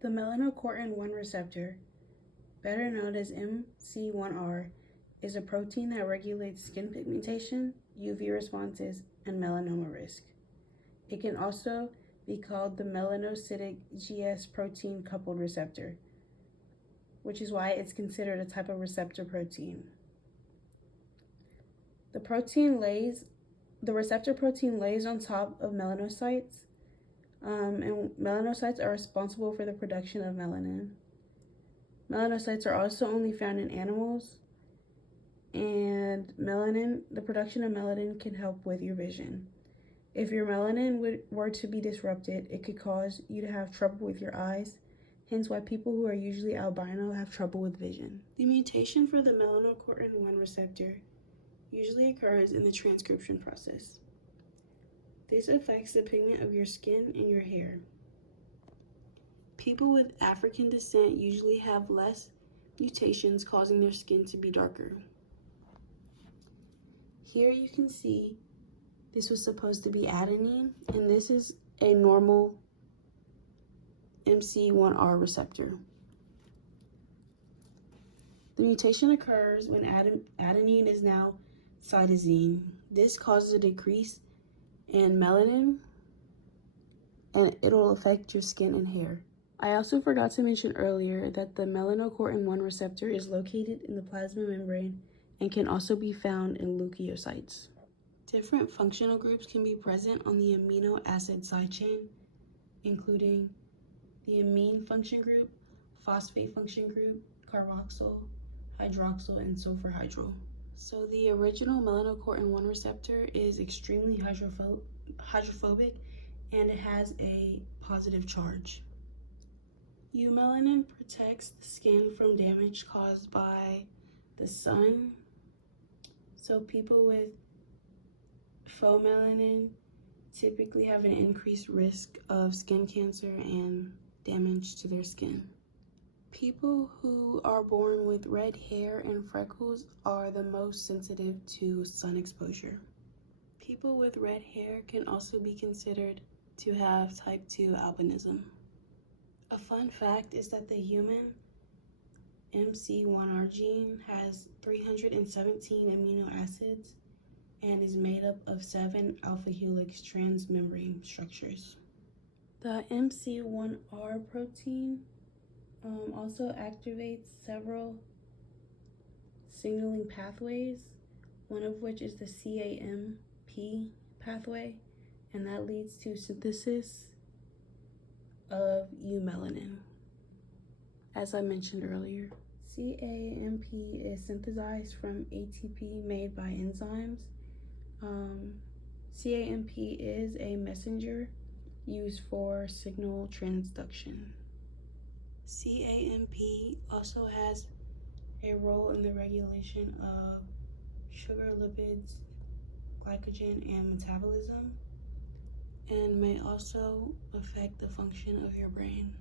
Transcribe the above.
The melanocortin-1 receptor, better known as MC1R, is a protein that regulates skin pigmentation, UV responses, and melanoma risk. It can also be called the melanocytic GS protein coupled receptor, which is why it's considered a type of receptor protein. The receptor protein lays on top of melanocytes, and melanocytes are responsible for the production of melanin. Melanocytes are also only found in animals, and the production of melanin can help with your vision. If your melanin were to be disrupted, it could cause you to have trouble with your eyes, hence why people who are usually albino have trouble with vision. The mutation for the melanocortin-1 receptor usually occurs in the transcription process. This affects the pigment of your skin and your hair. People with African descent usually have less mutations, causing their skin to be darker. Here you can see this was supposed to be adenine, and this is a normal MC1R receptor. The mutation occurs when adenine is now cytosine. This causes a decrease in melanin, and it'll affect your skin and hair. I also forgot to mention earlier that the melanocortin-1 receptor is located in the plasma membrane and can also be found in leukocytes. Different functional groups can be present on the amino acid side chain, including the amine function group, phosphate function group, carboxyl, hydroxyl, and sulfur hydryl. So the original melanocortin-1 receptor is extremely hydrophobic, and it has a positive charge. Eumelanin protects the skin from damage caused by the sun. So people with pheomelanin typically have an increased risk of skin cancer and damage to their skin. People who are born with red hair and freckles are the most sensitive to sun exposure. People with red hair can also be considered to have type 2 albinism. A fun fact is that the human MC1R gene has 317 amino acids and is made up of 7 alpha helix transmembrane structures. The MC1R protein also activates several signaling pathways, one of which is the CAMP pathway, and that leads to synthesis of eumelanin. As I mentioned earlier, CAMP is synthesized from ATP made by enzymes. CAMP is a messenger used for signal transduction. CAMP also has a role in the regulation of sugar, lipids, glycogen, and metabolism, and may also affect the function of your brain.